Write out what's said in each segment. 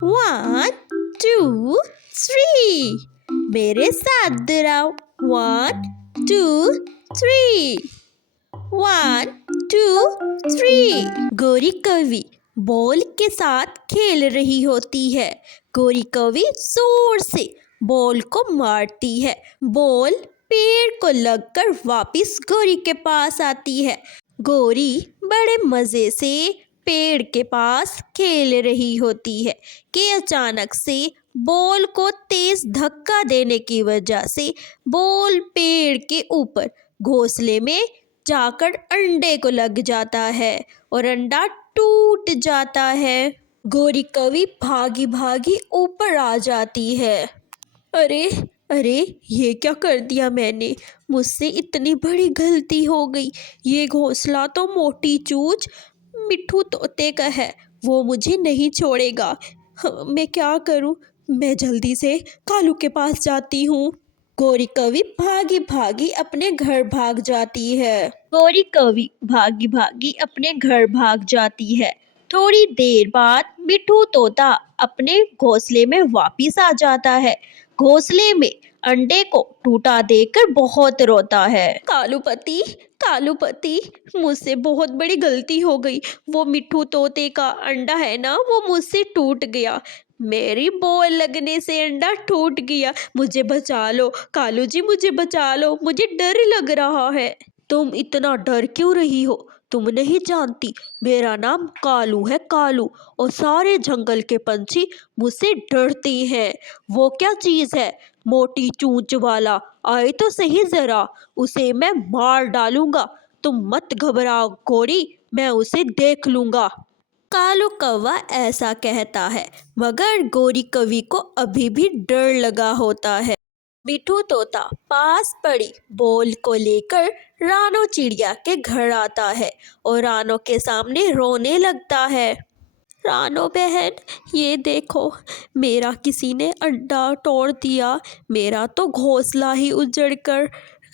1 2 3 मेरे साथ दोहराओ 1 2 3 1 2 3 गौरी कवि बॉल के साथ खेल रही होती है। गौरी कवि जोर से बॉल को मारती है। बॉल पेड़ को लगकर वापस गौरी के पास आती है। गौरी बड़े मज़े से पेड़ के पास खेल रही होती है कि अचानक से बॉल को तेज धक्का देने की वजह से बॉल पेड़ के ऊपर घोंसले में जाकर अंडे को लग जाता है और अंडा टूट जाता है। गौरी कवि भागी भागी ऊपर आ जाती है। अरे अरे, ये क्या कर दिया मैंने? मुझसे इतनी बड़ी गलती हो गई। ये घोंसला तो मोटी चूंच मिट्ठू तोते का है, वो मुझे नहीं छोड़ेगा। मैं क्या करूं? मैं जल्दी से कालू के पास जाती हूँ। गौरी कवि भागी भागी अपने घर भाग जाती है। गौरी कवि भागी भागी अपने घर भाग जाती है। थोड़ी देर बाद मिट्ठू तोता अपने घोंसले में वापस आ जाता है। घोंसले में अंडे को टूटा देखकर बहुत रोता है। कालूपति, कालूपति, मुझसे बहुत बड़ी गलती हो गई। वो मिट्ठू तोते का अंडा है ना, वो मुझसे टूट गया। मेरी बॉल लगने से अंडा टूट गया। मुझे बचा लो कालू जी, मुझे बचा लो, मुझे डर लग रहा है। तुम इतना डर क्यों रही हो? तुम नहीं जानती मेरा नाम कालू है, कालू, और सारे जंगल के पंछी मुझसे डरते हैं। वो क्या चीज़ है? मोटी चोंच वाला। आए तो सही जरा, उसे मैं मार डालूंगा। तुम मत घबराओ गौरी, मैं उसे देख लूंगा। कालू कौवा ऐसा कहता है, मगर गौरी कवि को अभी भी डर लगा होता है। मिट्ठू तोता पास पड़ी बॉल को लेकर रानो चिड़िया के घर आता है और रानो के सामने रोने लगता है। रानो बहन, ये देखो, मेरा किसी ने अंडा तोड़ दिया। मेरा तो घोंसला ही उजड़ कर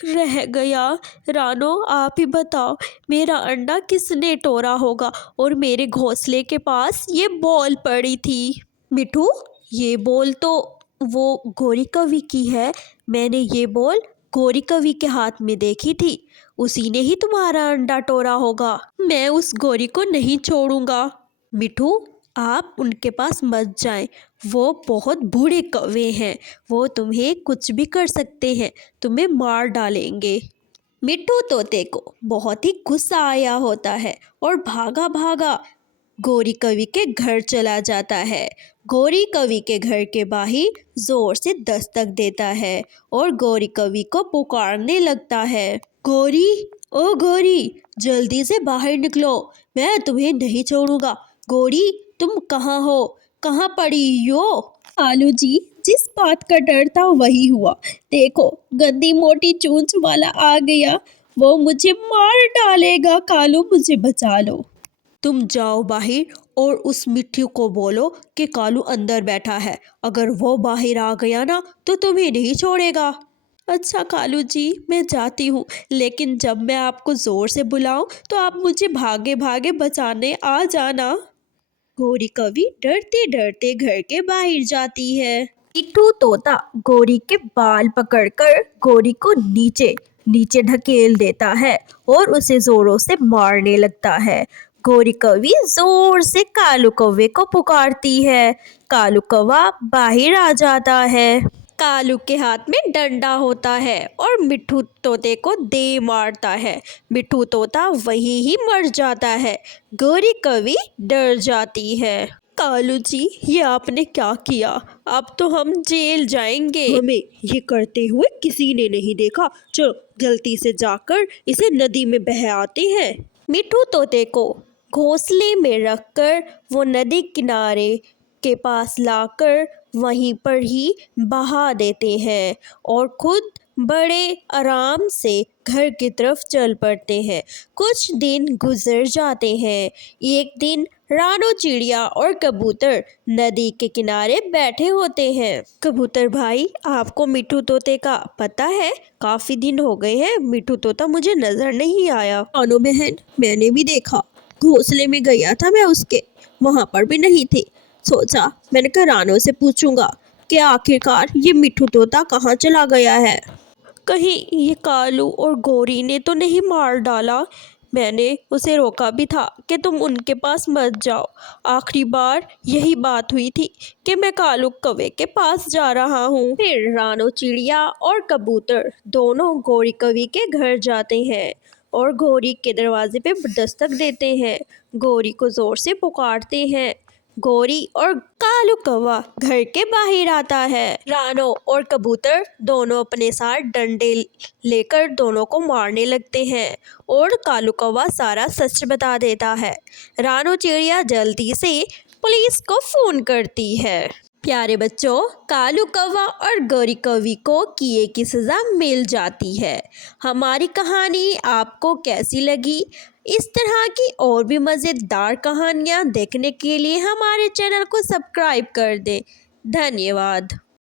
रह गया। रानो, आप ही बताओ, मेरा अंडा किसने तोड़ा होगा? और मेरे घोंसले के पास ये बॉल पड़ी थी। मिठू, ये बॉल तो वो गौरी कवि की है। मैंने ये बॉल गौरी कवि के हाथ में देखी थी। उसी ने ही तुम्हारा अंडा तोड़ा होगा। मैं उस गौरी को नहीं छोड़ूंगा। मिठू, आप उनके पास मत जाएं। वो बहुत बूढ़े कौवे हैं। वो तुम्हें कुछ भी कर सकते हैं, तुम्हें मार डालेंगे। मिट्ठू तोते को बहुत ही गुस्सा आया होता है और भागा भागा गौरी कवि के घर चला जाता है। गौरी कवि के घर के बाहर जोर से दस्तक देता है और गौरी कवि को पुकारने लगता है। गौरी, ओ गौरी, जल्दी से बाहर निकलो, मैं तुम्हें नहीं छोड़ूंगा। गौरी, तुम कहाँ हो? कहाँ पड़ी हो? कालू जी, जिस बात का डर था वही हुआ। देखो, गंदी मोटी चोंच वाला आ गया। वो मुझे मार डालेगा। कालू, मुझे बचा लो। तुम जाओ बाहर और उस मिट्ठू को बोलो कि कालू अंदर बैठा है। अगर वो बाहर आ गया ना तो तुम्हें नहीं छोड़ेगा। अच्छा कालू जी, मैं जाती हूँ, लेकिन जब मैं आपको जोर से बुलाऊं तो आप मुझे भागे भागे बचाने आ जाना। गौरी कवि डरते डरते घर के बाहर जाती है। मिट्ठू तोता गौरी के बाल पकड़कर गौरी को नीचे नीचे ढकेल देता है और उसे जोरों से मारने लगता है। गौरी कवि जोर से कालू कौवे को पुकारती है। कालू कौवा बाहर आ जाता है। कालू के हाथ में डंडा होता है और मिट्ठू तोते को दे मारता है। मिट्ठू तोता वहीं ही मर जाता है। गौरी कवि डर जाती है। कालू जी, ये आपने क्या किया? अब तो हम जेल जाएंगे। हमें ये करते हुए किसी ने नहीं देखा। चलो जल्दी से जाकर इसे नदी में बह आते हैं। मिट्ठू तोते को घोंसले में रखकर वो नदी किनारे के पास लाकर वहीं पर ही बहा देते हैं और खुद बड़े आराम से घर की तरफ चल पड़ते हैं। कुछ दिन गुजर जाते हैं। एक दिन रानो चिड़िया और कबूतर नदी के किनारे बैठे होते हैं। कबूतर भाई, आपको मिट्ठू तोते का पता है? काफी दिन हो गए हैं, मिट्ठू तोता मुझे नजर नहीं आया। रानो बहन, मैंने भी देखा, घोंसले में गया था मैं उसके, वहां पर भी नहीं थे। सोचा मैंने कहा रानो से पूछूंगा कि आखिरकार ये मिट्ठू तोता कहाँ चला गया है। कहीं ये कालू और गौरी ने तो नहीं मार डाला। मैंने उसे रोका भी था कि तुम उनके पास मत जाओ। आखिरी बार यही बात हुई थी कि मैं कालू कौवे के पास जा रहा हूँ। फिर रानो चिड़िया और कबूतर दोनों गौरी कवि के घर जाते हैं और गौरी के दरवाजे पे दस्तक देते हैं। गौरी को जोर से पुकारते हैं। गौरी और कालू कौवा घर के बाहर आता है। रानो और कबूतर दोनों अपने साथ डंडे लेकर दोनों को मारने लगते हैं और कालू कौवा सारा सच बता देता है। रानो चिड़िया जल्दी से पुलिस को फोन करती है। प्यारे बच्चों, कालू कौवा और गौरी कवि को किए की सज़ा मिल जाती है। हमारी कहानी आपको कैसी लगी? इस तरह की और भी मज़ेदार कहानियाँ देखने के लिए हमारे चैनल को सब्सक्राइब कर दें। धन्यवाद।